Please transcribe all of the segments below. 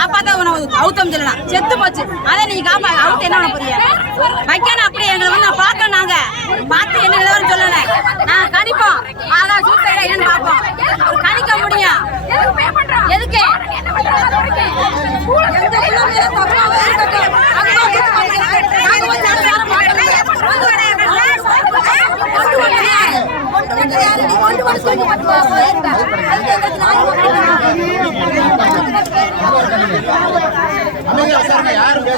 காப்பாத்த உனக்கு அவுத்தம் சொல்லலாம். செத்து போச்சு. அதை நீ காப்பா அவுத்து என்ன பண்ண போறீங்க வைக்கணும் அப்படியே. எங்களை வந்து நான் பார்க்கணும் நாங்க. பார்த்து என்ன நிலவரம் நான்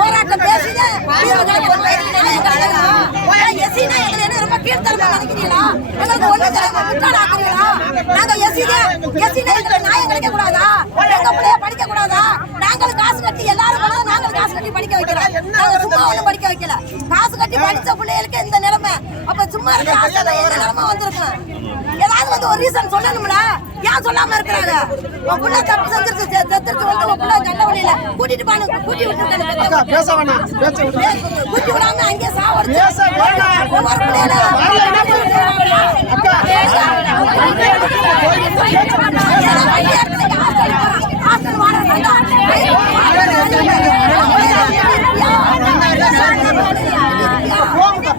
போராட்டம் நடத்தணுமா? ரொம்ப கீழ்த்தரமா நினைக்கிறீங்களா? எங்களுக்கு ஒண்ணும் தெரியாம முட்டாளாக்குறீங்களா? நாங்க எஸ்சினா, கூடாதா? எங்க பிள்ளைய படிக்க கூடாதா? நாங்களும் காசு கட்டி எல்லாரும் போனது நாங்களும் காசு கட்டி படிக்க வைக்கிறோம். நாங்க சும்மா ஒண்ணும் படிக்க வைக்கல. காசு கட்டி படிச்ச பிள்ளைகளுக்கு இந்த நிலைமை. அப்ப சும்மா இருக்க ஆசைதான் இந்த நிலைமை வந்திருக்கும். ஏதாவது வந்து ஒரு ரீசன் சொல்லணும்ல? ஏன் சொல்லாம இருக்கிறாங்க? உன் புள்ள தப்பு செஞ்சிருச்சு. செத்துருச்சு வந்து உன் புள்ள நல்ல வழியில கூட்டிட்டு போனு. கூட்டி விட்டு. பேச வேணாம். கூட்டி விடாம அங்கே சாவடிச்சு. ஒவ்வொரு பிள்ளைகள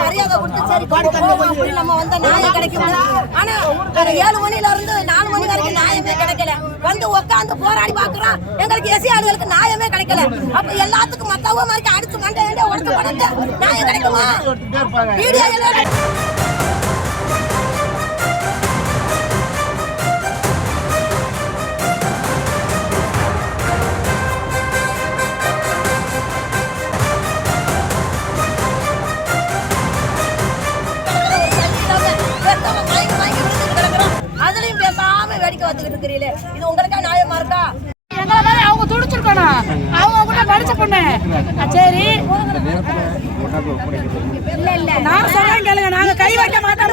மரியாதை கொடுத்து சரி போவோம் நம்ம வந்த நியாயம் கிடைக்கும் ஆனா ஏழு மணில இருந்து நாலு மணி வரைக்கும் நியாயமே கிடைக்கல வந்து உட்காந்து போராடி பாக்குறோம் எங்களுக்கு எசி ஆளுகளுக்கு நியாயமே கிடைக்கல அப்ப எல்லாத்துக்கும் மத்தவங்க மாதிரி அடிச்சு மண்டை வேண்டிய உடச்சு பண்ணிட்டு நியாயம் கிடைக்குமா வீடியோ இருக்கிறீங்களே இது உங்களுக்கா நியாயமா இருக்கா? எங்களை மாதிரி அவங்க துடிச்சிருக்கணும். அவங்க கூட படிச்ச பொண்ணு. ஆ, சரி. இல்ல இல்ல. நான் சொல்றேன் கேளுங்க. நாங்க கை வைக்க மாட்டோம்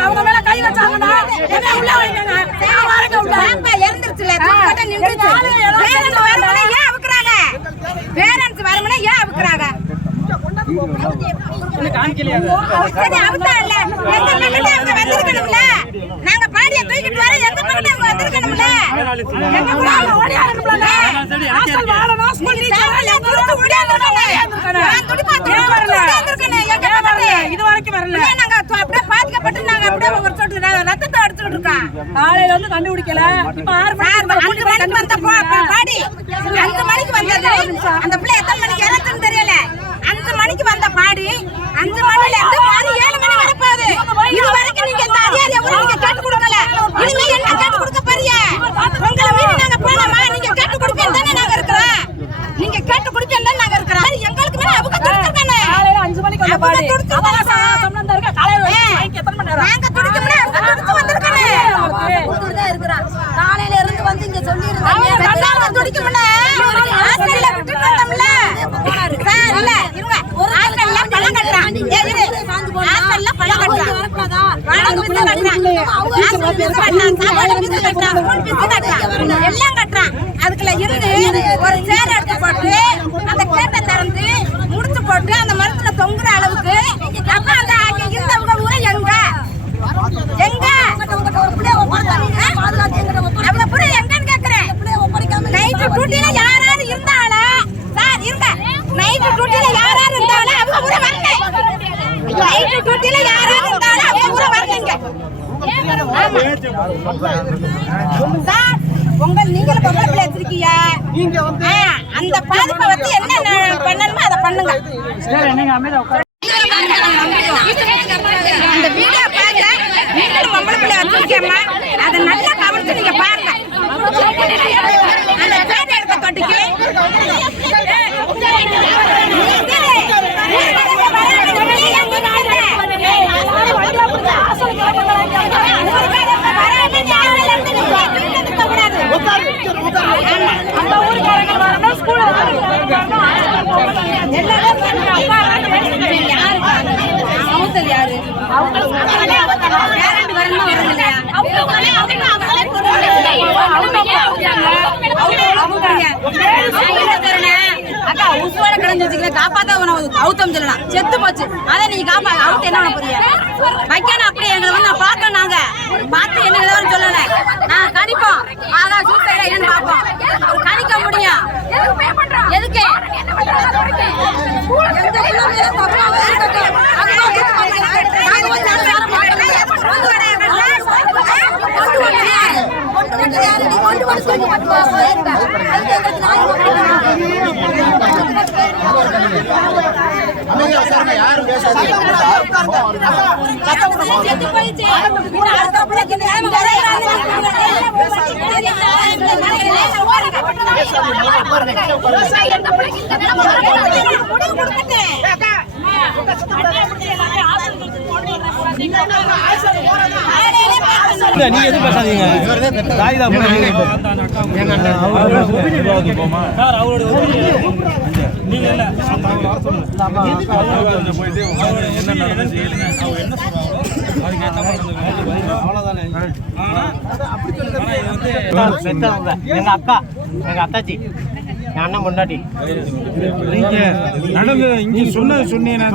அவங்க மேல கை வச்சாங்கன்னா உள்ள வரேங்க உள்ள. பேரண்ட்ஸ் வருமுன்னா ஏன் அவுக்குறாங்க சரி, அவுத்தா இல்ல. எங்க பக்கத்துல அவங்க வந்திருக்கணும்ல. நாங்க பாடிய தூக்கிட்டு வர எங்க பக்கத்துல அவங்க வந்திருக்கணும்ல. எங்க கூட அவங்க ஓடியாரணும்ல. ஹாஸ்டல் வாழணும், ஸ்கூல் டீச்சர் துடுத்து. நான் துடுப்பா வரல? எங்க வரல? பக்கத்துல. இது வரைக்கும் வரல ஏன் நாங்க து- அப்படியே பாதிக்கப்பட்டு நாங்க அப்படியே ஒரு சொட்டு ரத்தத்தை அடிச்சுட்டு இருக்கோம். காலையில கண்டுபிடிக்கல இப்ப ஆறு மணிக்கு பாடி. அஞ்சு மணிக்கு வந்தது. அந்த பிள்ளை எத்தனை மணிக்கு இறந்துன்னு தெரியல. அஞ்சு மணிக்கு வந்த பாடி அஞ்சு மணில இருந்து பாடி ஏழு மணி வரை போகுது. இது வரைக்கும் நீங்க இந்த அதிகாரி எவரும் நீங்க கேட்டு கொடுக்கல. இனிமே என்ன கேட்டு கொடுக்க போறீங்க? உங்களை மீறி நாங்க போனோமா? நீங்க கேட்டு கொடுப்பேன்னு தானே நாங்க இருக்கிறோம். நீங்க கேட்டு கொடுப்பேன்னு தானே நாங்க இருக்கிறோம். எங்களுக்கு மேல அவங்க துடுத்துருக்கானே. காலையில அஞ்சு மணிக்கு வந்த அவங்க பாடி துடுத்துருக்காங்க சார். அவகாசம் சம்பளம் இருக்கா காலையில வரைக்கும் வாங்கி எத்தனை மணி நேரம் நாங்க துடிக்கணும்னா அவங்க துடிச்சு வந்திருக்கானே. கொடுத்துட்டுதான் இருக்கிறான். காலையில இருந்து வந்து இங்க சொல்லி அவங்க இருந்தாங்க துடிக்க முடியல ஹாஸ்டல்ல விட்டுட்டு வந்தோம்ல சார் இல்ல இருங்க ஹாஸ்டல்ல பணம் கட்டுறான் ஏய், இரு. ஹாஸ்டல்ல பணம் கட்டுறான் வாடகை பிசு கட்டுறான் ஹாஸ்டல் பிசு கட்டுறான் சாப்பாடு பிசு கட்டுறான் ஸ்கூல் பிசு கட்டுறான் எல்லாம் கட்டுறான். அதுக்குள்ள இருந்து ஒரு சேர் எடுத்து போட்டு அந்த கேட்டை திறந்து முடிச்சு போட்டு அந்த மரத்துல தொங்குற அளவுக்கு அப்ப அந்த இருந்தவங்க ஊரை எங்க? எங்க? அவங்க புள்ள எங்கன்னு கேக்குறேன். நைட்டு டியூட்டில யாராவது இருந்தாளா? சார் இருங்க. நைட்டு டியூட்டில யாராவது இருந்தாளா? அவங்க கூட வரல நைட்டு டியூட்டில யாராவது இருந்தாளா? அவங்க கூட வரலங்க சார் உங்க நீங்களும் பொம்பளை பிள்ளை வச்சிருக்கீங்க நீங்க வந்து ஆ, அந்த பாதிப்பை வந்து என்ன ந- அந்த வீடியோ பாருங்க. நீங்களும் பொம்பளை பிள்ளை வச்சிருக்கேம்மா. அதை நல்லா கவனிச்சு நீங்க பாருங்க. அந்த பேர் தொட்டிக்கு அக்கா உசுவோட கிடந்து வச்சுக்கல காப்பாத்தா அவுத்தம் சொல்லலாம் செத்து போச்சு அதை நீங்க காப்பா அவுத்து என்ன பண்ண வைக்கணும் அப்படி எங்களை வந்து நான் பார்த்தோம் நாங்க பார்த்து என்ன நிலவரம் சொல்லல நாங்க கணிப்போம் அதான் சூப்பர் என்னன்னு பார்ப்போம் நீங்க எதுவும் பேசாதீங்க தாய் தான் சார் அவரோட நீங்க இல்ல போயிட்டு என்ன என்ன சொல்றாங்க? எங்க அக்கா எங்க அத்தாச்சி என் அண்ணன் முன்னாடி நீங்க நடந்து இங்க சொன்ன சொன்னீங்கன்னா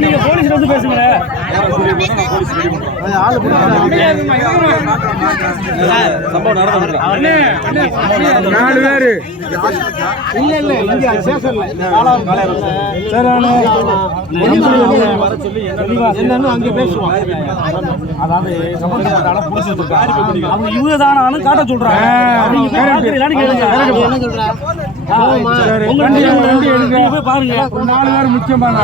நீங்க போலீஸ் வந்து பேசுங்க சம்பவம் நடந்து நாலு பேரு இல்ல இல்ல இங்க சேஷன்ல என்னன்னு அங்க பேசுவோம் அதாவது சம்பந்தப்பட்ட அவங்க இவங்க தானான்னு காட்ட சொல்றாங்க பாருங்க நாலு பேர் முக்கியமான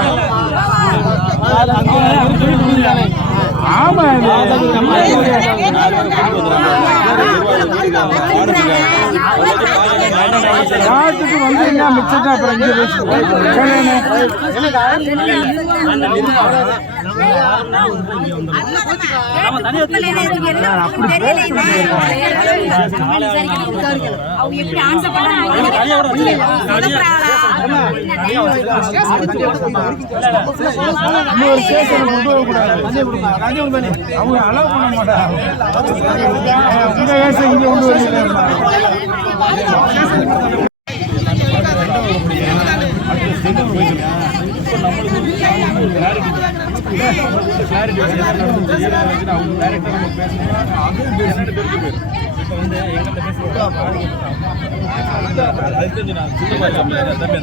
ஆமா இது. காட்டுக்கு வந்தீங்க மிச்சத்தை அப்புறம் இங்க அவங்க அவங்க அலோவ் பண்ண மாட்டாங்க உங்க வேஷம் இங்க கொண்டு